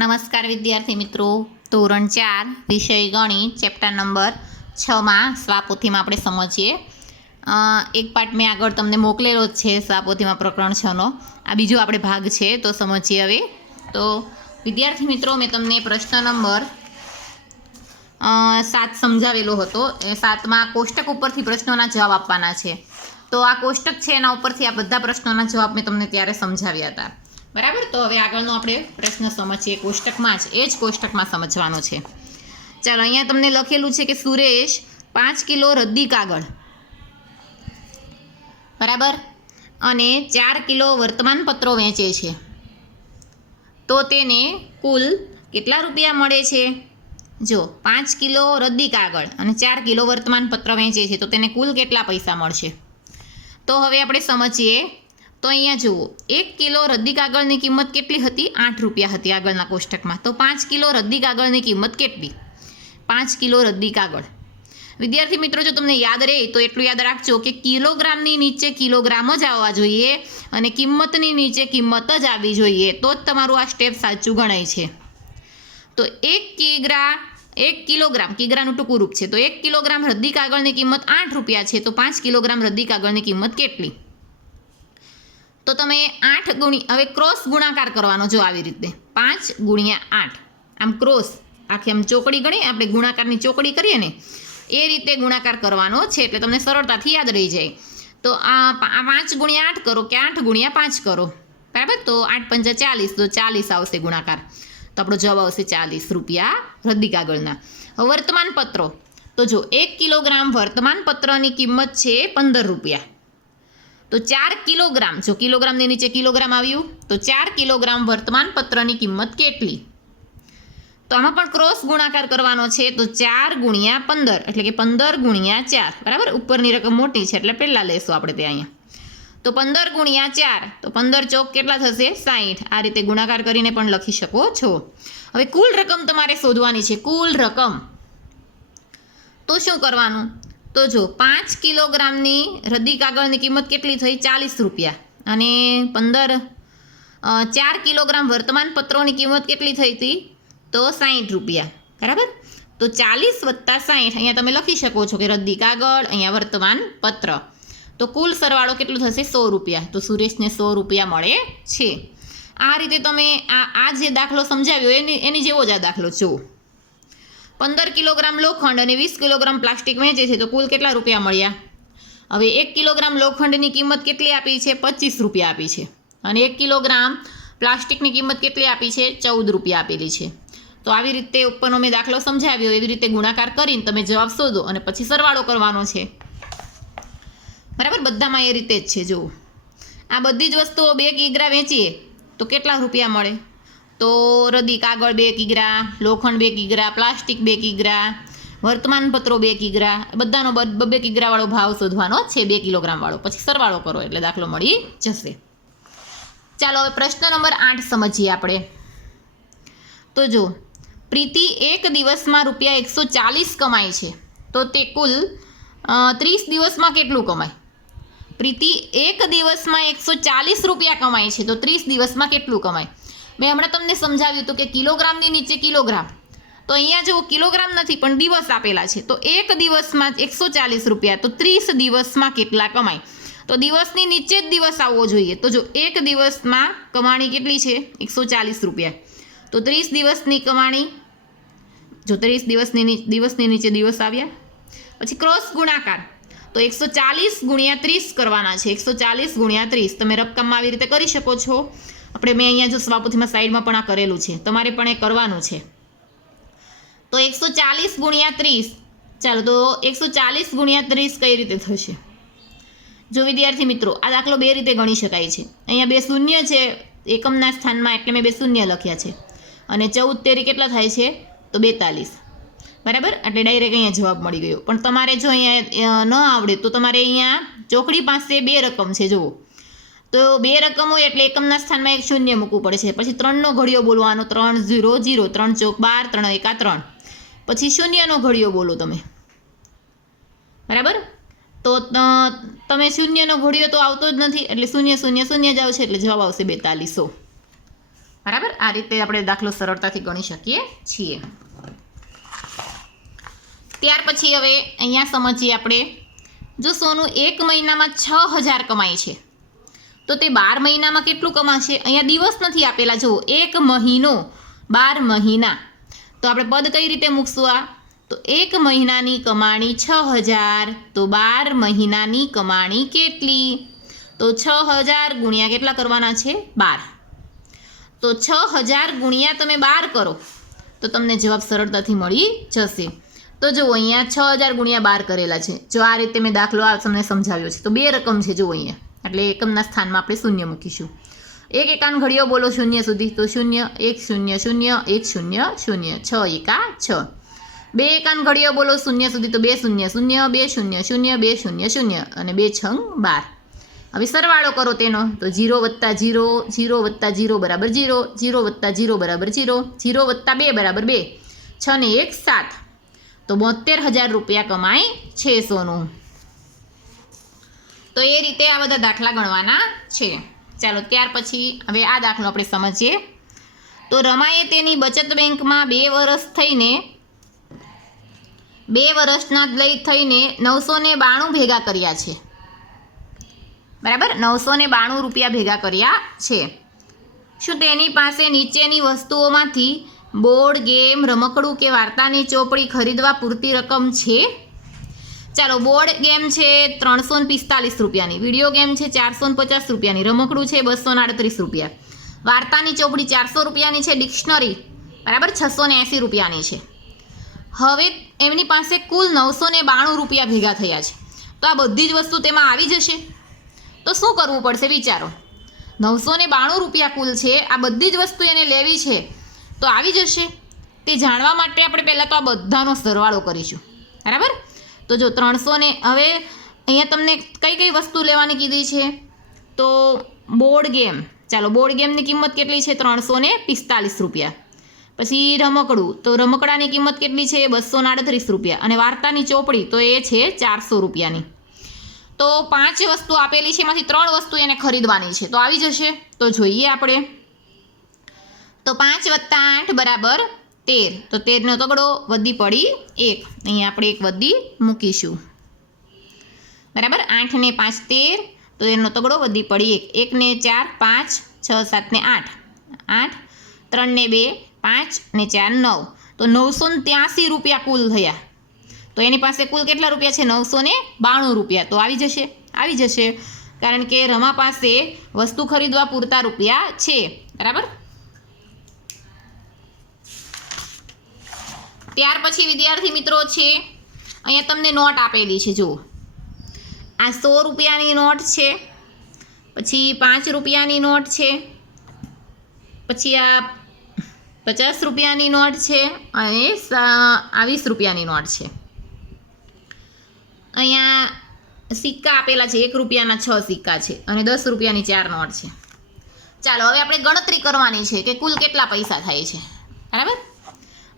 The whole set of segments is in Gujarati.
નમસ્કાર વિદ્યાર્થી મિત્રો, ધોરણ 4 વિષય ગણિત ચેપ્ટર નંબર 6માં સ્વાપોથીમાં આપણે સમજીએ. એક પાઠ મેં આગળ તમને મોકલેલો જ છે સ્વાપોથીમાં પ્રકરણ 6નો. આ બીજો આપણે ભાગ છે, તો સમજીએ હવે. તો વિદ્યાર્થી મિત્રો, મેં તમને પ્રશ્ન નંબર 7 સમજાવેલો હતો. એ 7માં કોષ્ટક ઉપરથી પ્રશ્નોના જવાબ આપવાના છે. તો આ કોષ્ટક છે, એના ઉપરથી આ બધા પ્રશ્નોના જવાબ મેં તમને ત્યારે સમજાવ્યા હતા. બરાબર. તો હવે આગળનો આપણે પ્રશ્ન સમજીએ. કોષ્ટકમાં જ એ જ કોષ્ટકમાં સમજવાનો છે. ચાલો, અહીંયા તમને લખેલું છે કે સુરેશ 5 કિલો રદ્દી કાગળ, બરાબર, અને 4 કિલો વર્તમાનપત્રો વેચે છે, તો તેને કુલ કેટલા રૂપિયા મળે છે? જો 5 કિલો રદ્દી કાગળ અને 4 કિલો વર્તમાનપત્ર વેચે છે, તો તેને કુલ કેટલા પૈસા મળશે? તો હવે આપણે સમજીએ. તો અહીંયા જુઓ, 1 કિલો રદ્દી કાગળની કિંમત કેટલી હતી? 8 રૂપિયા હતી આગળના કોષ્ટકમાં. તો 5 કિલો રદ્દી કાગળની કિંમત કેટલી? 5 કિલો રદ્દી કાગળ. વિદ્યાર્થી મિત્રો, જો તમને યાદ રહે તો એટલું યાદ રાખજો કે કિલોગ્રામની નીચે કિલોગ્રામ જ આવવા જોઈએ અને કિંમતની નીચે કિંમત જ આવવી જોઈએ, તો જ તમારું આ સ્ટેપ સાચું ગણાય છે. તો 1 કિલોગ્રામ, કિગ્રાનું ટૂંકું રૂપ છે, તો 1 કિલોગ્રામ રદ્દી કાગળની કિંમત 8 રૂપિયા છે, તો 5 કિલોગ્રામ રદ્દી કાગળની કિંમત કેટલી? તો તમે 8 હવે ક્રોસ ગુણાકાર કરવાનો. જો આવી રીતે 5 ગુણ્યા 8, આમ ક્રોસ, આખી આમ ચોકડી ગણી, આપણે ગુણાકારની ચોકડી કરીએ ને એ રીતે ગુણાકાર કરવાનો છે, એટલે તમને સરળતાથી યાદ રહી જાય. તો આ 5 ગુણ્યા 8 કરો કે 8 ગુણ્યા 5 કરો, બરાબર. તો 8 પંચા 40, તો 40 આવશે ગુણાકાર. તો આપણો જવાબ આવશે 40 રૂપિયા રદ્દી કાગળના. હવે વર્તમાનપત્રો, તો જો 1 કિલોગ્રામ વર્તમાનપત્રની કિંમત છે 15 રૂપિયા. તો 4 કિલોગ્રામ, જો કિલોગ્રામની નીચે કિલોગ્રામ આવ્યું, તો 4 કિલોગ્રામ વર્તમાનપત્રની કિંમત કેટલી? તો આમાં પણ ક્રોસ ગુણાકાર કરવાનો છે. તો 4 ગુણ્યા 15, એટલે કે 15 ગુણ્યા 4, બરાબર. ઉપરની રકમ મોટી છે એટલે પહેલાં લેશું આપણે તે અહીંયા. તો 15 ગુણ્યા 4, તો 15 ચોક કેટલા થશે? 60. આ રીતે ગુણાકાર કરીને પણ લખી શકો છો. હવે કુલ રકમ તમારે શોધવાની છે, કુલ રકમ. તો શું કરવાનું? તો જો 5 કિલોગ્રામની રદ્દી કાગળની કિંમત કેટલી થઈ? 40 રૂપિયા. અને 4 કિલોગ્રામ વર્તમાનપત્રોની કિંમત કેટલી થઈ હતી? તો 60 રૂપિયા, બરાબર. તો 40 વત્તા 60, અહીંયા તમે લખી શકો છો કે રદ્દી કાગળ, અહીંયા વર્તમાનપત્ર. તો કુલ સરવાળો કેટલો થશે? 100 રૂપિયા. તો સુરેશને 100 રૂપિયા મળે છે. આ રીતે તમે આ જે દાખલો સમજાવ્યો એની જેવો જ આ દાખલો જુઓ. 15 કિલોગ્રામ લોખંડ અને 20 કિલોગ્રામ પ્લાસ્ટિક વેચે છે, તો કુલ કેટલા રૂપિયા મળ્યા? હવે 1 કિલોગ્રામ લોખંડની કિંમત કેટલી આપી છે? 25 રૂપિયા આપી છે. અને 1 કિલોગ્રામ પ્લાસ્ટિકની કિંમત કેટલી આપી છે? 14 રૂપિયા આપેલી છે. તો આવી રીતે ઉપરનો મેં દાખલો સમજાવ્યો એવી રીતે ગુણાકાર કરીને તમે જવાબ શોધો અને પછી સરવાળો કરવાનો છે, બરાબર. બધામાં એ રીતે જ છે. જુઓ, આ બધી જ વસ્તુઓ 2 કિગ્રા વેચીએ તો કેટલા રૂપિયા મળે? તો રદ્દી કાગળ 2 કિગ્રા, લોખંડ 2 કિગ્રા, પ્લાસ્ટિક 2 કિગ્રા, વર્તમાનપત્રો 2 કિગ્રા, બધાનો 2 કિગ્રાવાળો ભાવ શોધવાનો છે, 2 કિલોગ્રામવાળો. પછી સરવાળો કરો એટલે દાખલો મળી જશે. ચાલો, હવે પ્રશ્ન નંબર 8 સમજીએ આપણે. તો જો પ્રીતિ એક દિવસમાં રૂપિયા 140 કમાય છે, તો તે કુલ 30 દિવસમાં કેટલું કમાય? પ્રીતિ એક દિવસમાં 140 રૂપિયા કમાય છે, તો 30 દિવસમાં કેટલું કમાય? મેં હમણાં તમને સમજાવ્યું હતું કે કિલોગ્રામની નીચે કિલોગ્રામ. તો અહીંયા જો કિલોગ્રામ નથી પણ દિવસ આપેલા છે, તો એક દિવસમાં 140 રૂપિયા, તો 30 દિવસમાં કેટલા કમાય? તો દિવસની નીચે જ દિવસ આવવો જોઈએ. તો જો એક દિવસમાં કમાણી કેટલી છે? 140 રૂપિયા. તો 30 દિવસની કમાણી, જો 30 દિવસની નીચે દિવસ આવ્યા, પછી ક્રોસ ગુણાકાર. તો 140 ગુણ્યા 30 કરવાના છે. 140 ગુણ્યા 30 તમે રકમમાં આવી રીતે કરી શકો છો. આપણે મેં અહીંયા જો સ્વાપોથીમાં સાઈડમાં પણ આ કરેલું છે, તમારે પણ એ કરવાનું છે. તો 140 ગુણ્યા 30, ચાલો, તો 140 ગુણ્યા 30 કઈ રીતે થશે? જો વિદ્યાર્થી મિત્રો, આ દાખલો 2 રીતે ગણી શકાય છે. અહીંયા 2 શૂન્ય છે એકમના સ્થાનમાં, એટલે મેં 2 શૂન્ય લખ્યા છે. અને 14 તેરી કેટલા થાય છે? તો 42, બરાબર. એટલે ડાયરેક્ટ અહીંયા જવાબ મળી ગયો. પણ તમારે જો અહીંયા ન આવડે તો તમારે અહીંયા ચોકડી પાસે 2 રકમ છે, જુઓ. તો 2 રકમ હોય એટલે એકમના સ્થાનમાં 1 શૂન્ય મૂકવું પડે છે. પછી 3નો ઘડિયો બોલવાનો, 3 0 0, 3 ચોક 12, 3 એકા 3. પછી શૂન્યનો ઘડિયો બોલો તમે, બરાબર. તો તમે શૂન્યનો ઘડિયો તો આવતો જ નથી, એટલે 0 0 0 જ આવશે, એટલે જવાબ આવશે 4200. બરાબર, આ રીતે આપણે દાખલો સરળતાથી ગણી શકીએ છીએ. ત્યાર પછી હવે અહીંયા સમજીએ આપણે, જો સોનું 1 મહિનામાં 6000 કમાય છે તો તે 12 મહિનામાં કેટલું કમાશે? અહીંયા દિવસ નથી આપેલા, જુઓ 1 મહિનો 12 મહિના, તો આપણે પદ કઈ રીતે મૂકશું? આ તો 1 મહિનાની કમાણી 6000, તો 12 મહિનાની કમાણી કેટલી? તો 6000 ગુણ્યા કેટલા કરવાના છે? 12. તો 6000 ગુણ્યા તમે 12 કરો તો તમને જવાબ સરળતાથી મળી જશે. તો જુઓ અહીંયા 6000 ગુણ્યા 12 કરેલા છે. જો આ રીતે મેં દાખલો તમને સમજાવ્યો છે તો 2 રકમ છે, જુઓ અહીંયા, એટલે એકમના સ્થાનમાં આપણે શૂન્ય મૂકીશું. 1 એકાન ઘડીઓ બોલો શૂન્ય સુધી, તો 0 1 0 0 1 0 0 6 એકા 6. 2 એકાન ઘડીઓ બોલો શૂન્ય સુધી, તો 2 0 0 2 0 0 2 0 0 અને 2 છંગ 12. હવે સરવાળો કરો તેનો, તો 0 + 0 0 + 0 બરાબર 0, 0 + 0 બરાબર 0, 0 + 2 બરાબર 2, 6 ને 1 7, તો 72000 રૂપિયા કમાય છે સોનું. તો એ રીતે આ બધા દાખલા ગણવાના છે. ચાલો ત્યાર પછી હવે આ દાખલો આપણે સમજીએ. તો રમાએ તેની બચત બેંકમાં 2 વર્ષ થઈને 2 વર્ષના થઈને 992 ભેગા કર્યા છે. બરાબર, 992 રૂપિયા ભેગા કર્યા છે. શું તેની પાસે નીચેની વસ્તુઓમાંથી બોર્ડ ગેમ, રમકડું કે વાર્તાની ચોપડી ખરીદવા પૂરતી રકમ છે? ચાલો, બોર્ડ ગેમ છે 345 રૂપિયાની, વિડીયો ગેમ છે 450 રૂપિયાની, રમકડું છે 238 રૂપિયા, વાર્તાની ચોપડી 400 રૂપિયાની છે, ડિક્શનરી બરાબર 680 રૂપિયાની છે. હવે એમની પાસે કુલ 992 રૂપિયા ભેગા થયા છે. તો આ બધી જ વસ્તુ તેમાં આવી જશે. તો શું કરવું પડશે વિચારો? 992 રૂપિયા કુલ છે, આ બધી જ વસ્તુ એને લેવી છે, તો આવી જશે? તે જાણવા માટે આપણે પહેલાં તો આ બધાનો સરવાળો કરીશું. બરાબર, તો જો 300 ને હવે અહીંયા તમને કઈ કઈ વસ્તુ લેવાની કીધી છે? તો બોર્ડ ગેમ, ચાલો બોર્ડ ગેમની કિંમત કેટલી છે? 345 રૂપિયા. પછી રમકડું, તો રમકડાની કિંમત કેટલી છે? 238 રૂપિયા. અને વાર્તાની ચોપડી તો એ છે 400 રૂપિયાની. તો 5 વસ્તુ આપેલી છે, એમાંથી 3 વસ્તુ એને ખરીદવાની છે, તો આવી જશે. તો જોઈએ આપણે, તો 5 + 8 બરાબર 13, તો 13નો તગડો વધી પડી 1, અહીંયા આપણે 1 વધી મૂકીશું. બરાબર, 8 ને 5 13, તો એનો તગડો વધી પડી 1, 1 ને 4 5 6 7 ને 8 8, 3 ને 2 5 ને 4 9, તો 983 રૂપિયા કુલ થયા. તો એની પાસે કુલ કેટલા રૂપિયા છે? 992 રૂપિયા. તો આવી જશે, આવી જશે, કારણ કે રમા પાસે વસ્તુ ખરીદવા પૂરતા રૂપિયા છે. બરાબર, ત્યાર પછી વિદ્યાર્થી મિત્રો છે, અહીંયા તમને નોટ આપેલી છે, જુઓ આ 100 રૂપિયાની નોટ છે, પછી 5 રૂપિયાની નોટ છે, પછી આ 50 રૂપિયાની નોટ છે, અને આ 20 રૂપિયાની નોટ છે. અહીંયા સિક્કા આપેલા છે, 1 રૂપિયાના 6 સિક્કા છે, અને 10 રૂપિયાની 4 નોટ છે. ચાલો હવે આપણે ગણતરી કરવાની છે કે કુલ કેટલા પૈસા થાય છે. બરાબર,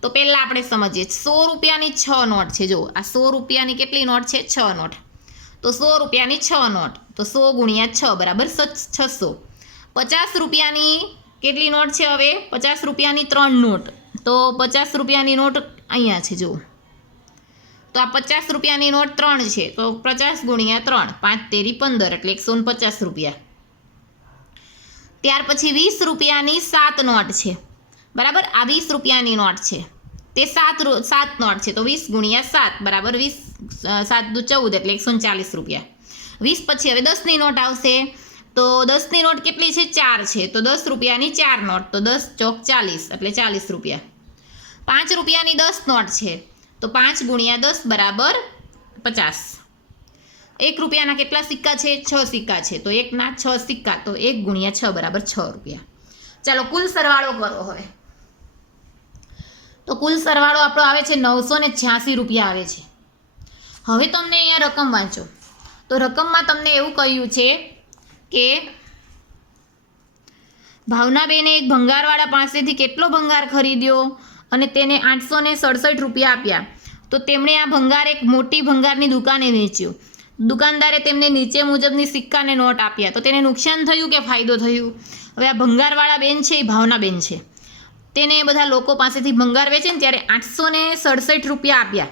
તો પહેલાં આપણે સમજીએ, 100 રૂપિયાની 6 નોટ છે. જો આ 100 રૂપિયાની કેટલી નોટ છે? 6 નોટ. તો 100 રૂપિયાની 6 નોટ, તો 100 ગુણ્યા 6 બરાબર 600. 50 રૂપિયાની કેટલી નોટ છે? હવે 50 રૂપિયાની 3 નોટ, તો 50 રૂપિયાની નોટ અહીંયા છે, જુઓ તો આ 50 રૂપિયાની નોટ 3 છે, તો 50 ગુણ્યા 3 5 તેરી 15, એટલે 150 રૂપિયા. ત્યાર પછી 20 રૂપિયાની 7 નોટ છે. બરાબર, આ 20 રૂપિયાની નોટ છે, તે 7 નોટ છે, તો 20 ગુણ્યા 7 બરાબર 20, 7 દુ 14, એટલે 140 રૂપિયા. 20 પછી હવે 10ની નોટ આવશે, તો 10ની નોટ કેટલી છે? 4 છે, તો 10 રૂપિયાની 4 નોટ, તો 10 ચોક 40, એટલે 40 રૂપિયા. 5 રૂપિયાની 10 નોટ છે, તો 5 ગુણ્યા 10 બરાબર 50. 1 રૂપિયાના કેટલા સિક્કા છે? 6 સિક્કા છે, તો 1ના 6 સિક્કા, તો 1 ગુણ્યા 6 બરાબર 6 રૂપિયા. ચાલો કુલ સરવાળો કરો હવે. તો કુલ સરવાળો આપણો આવે છે 986 રૂપિયા આવે છે. હવે તમને અહીંયા રકમ વાંચો, તો રકમમાં તમને એવું કહ્યું છે કે ભાવનાબેને એક ભંગારવાળા પાસેથી કેટલો ભંગાર ખરીદ્યો અને તેને 867 રૂપિયા આપ્યા, તો તેમણે આ ભંગાર એક મોટી ભંગારની દુકાને વેચ્યો. દુકાનદારે તેમને નીચે મુજબની સિક્કાને નોટ આપ્યા તો તેને નુકસાન થયું કે ફાયદો થયું? હવે આ ભંગારવાળા બેન છે એ ભાવનાબેન છે, તેને બધા લોકો પાસેથી ભંગાર વેચે ને ત્યારે 867 રૂપિયા આપ્યા,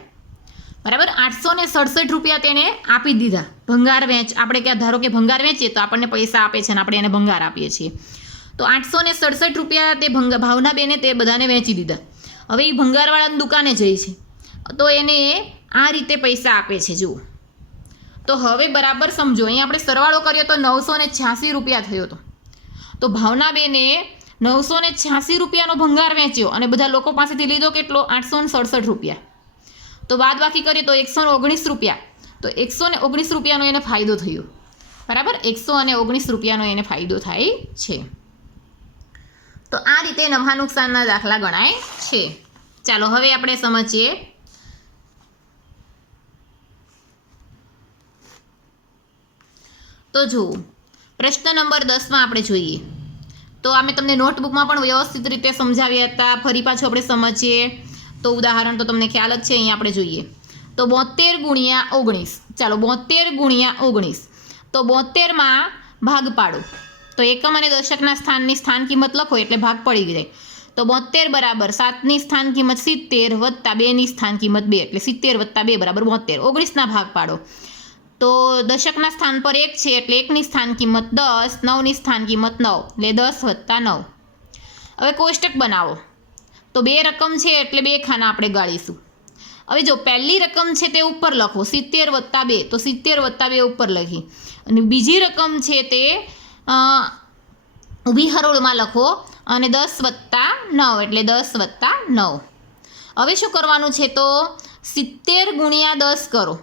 બરાબર. 867 રૂપિયા તેને આપી દીધા. ભંગાર આપણે ક્યાં ધારો કે ભંગાર વેચીએ તો આપણને પૈસા આપે છે અને આપણે એને ભંગાર આપીએ છીએ. તો 867 રૂપિયા તે ભાવનાબેને તે બધાને વેચી દીધા. હવે એ ભંગારવાળાની દુકાને જઈ છે તો એને આ રીતે પૈસા આપે છે. જુઓ તો હવે બરાબર સમજો, અહીં આપણે સરવાળો કર્યો તો 986 રૂપિયા થયો હતો. તો ભાવનાબેને 986 રૂપિયાનો ભંગાર વેચ્યો અને બધા લોકો પાસેથી લીધો કેટલો? 867 રૂપિયા. તો બાદ બાકી કરીએ તો 119 રૂપિયા. તો 119 રૂપિયાનો એને ફાયદો થયો, બરાબર. 119 રૂપિયાનો એને ફાયદો થાય છે. તો આ રીતે નફા નુકસાનના દાખલા ગણાય છે. ચાલો હવે આપણે સમજીએ તો જુઓ પ્રશ્ન નંબર 10માં આપણે જોઈએ તો અમે તમને નોટબુકમાં પણ વ્યવસ્થિત રીતે સમજાવ્યા હતા. ફરી પાછું આપણે સમજીએ તો ઉદાહરણ તો તમને ખ્યાલ જ છે. અહીંયા આપણે જોઈએ તો 72 ગુણ્યા 19. ચાલો 72 ગુણ્યા 19. તો 72માં ભાગ પાડો તો એકમ અને દશકના સ્થાનની સ્થાન કિંમત લખો એટલે ભાગ પડી જાય. તો 72 બરાબર 7ની સ્થાન કિંમત 70 વત્તા 2ની સ્થાન કિંમત 2 એટલે 70 વત્તા 2 બરાબર 72. 19ના ભાગ પાડો તો દશકના સ્થાન પર 1 છે એટલે 1ની સ્થાન કિંમત 10, 9ની સ્થાન કિંમત 9 એટલે 10 વત્તા 9. હવે કોષ્ટક બનાવો તો 2 રકમ છે એટલે 2 ખાના આપણે ગાળીશું. હવે જો પહેલી રકમ છે તે ઉપર લખો 70 વત્તા 2 તો 70 વત્તા 2 ઉપર લખી અને બીજી રકમ છે તે ઊભી હરોળમાં લખો અને 10 વત્તા 9 એટલે 10 વત્તા 9. હવે શું કરવાનું છે તો 70 ગુણ્યા 10 કરો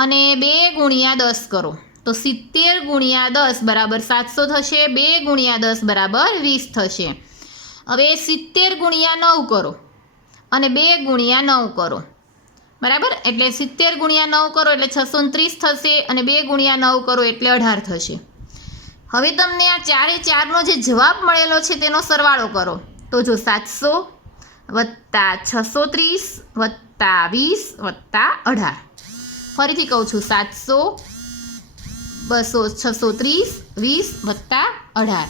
અને 2 ગુણ્યા 10 કરો તો 70 ગુણ્યા 10 બરાબર 700 થશે. 2 ગુણ્યા 10 બરાબર 20 થશે. હવે 70 ગુણ્યા 9 કરો અને 2 ગુણ્યા 9 કરો, બરાબર. એટલે 70 ગુણ્યા 9 કરો એટલે 630 થશે અને 2 ગુણ્યા 9 કરો એટલે 18 થશે. હવે તમને આ 4 જે જવાબ મળેલો છે તેનો સરવાળો કરો તો જો 700 વત્તા 630 વત્તા 20 વત્તા 18. ફરીથી કહું છું 700 630 20 વત્તા 18,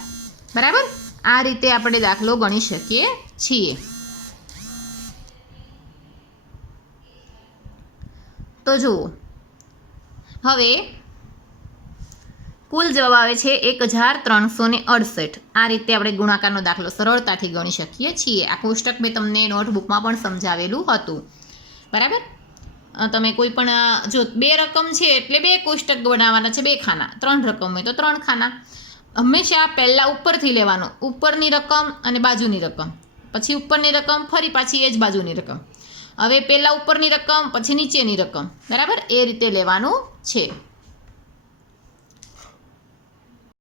બરાબર. આ રીતે આપણે દાખલો ગણી શકીએ છીએ. તો જુઓ હવે કુલ જવાબ આવે છે 1368. આ રીતે આપણે ગુણાકારનો દાખલો સરળતાથી ગણી શકીએ છીએ. આ કોષ્ટક મેં તમને નોટબુકમાં પણ સમજાવેલું હતું, બરાબર. તમે કોઈ પણ જો 2 રકમ છે એટલે 2 કોષ્ટક બનાવવાના છે, 2 ખાના. 3 રકમ હોય તો 3 ખાના. હંમેશા પહેલાં ઉપરથી લેવાનું, ઉપરની રકમ અને બાજુની રકમ, પછી ઉપરની રકમ ફરી પાછી એ જ બાજુની રકમ. હવે પહેલાં ઉપરની રકમ પછી નીચેની રકમ, બરાબર. એ રીતે લેવાનું છે.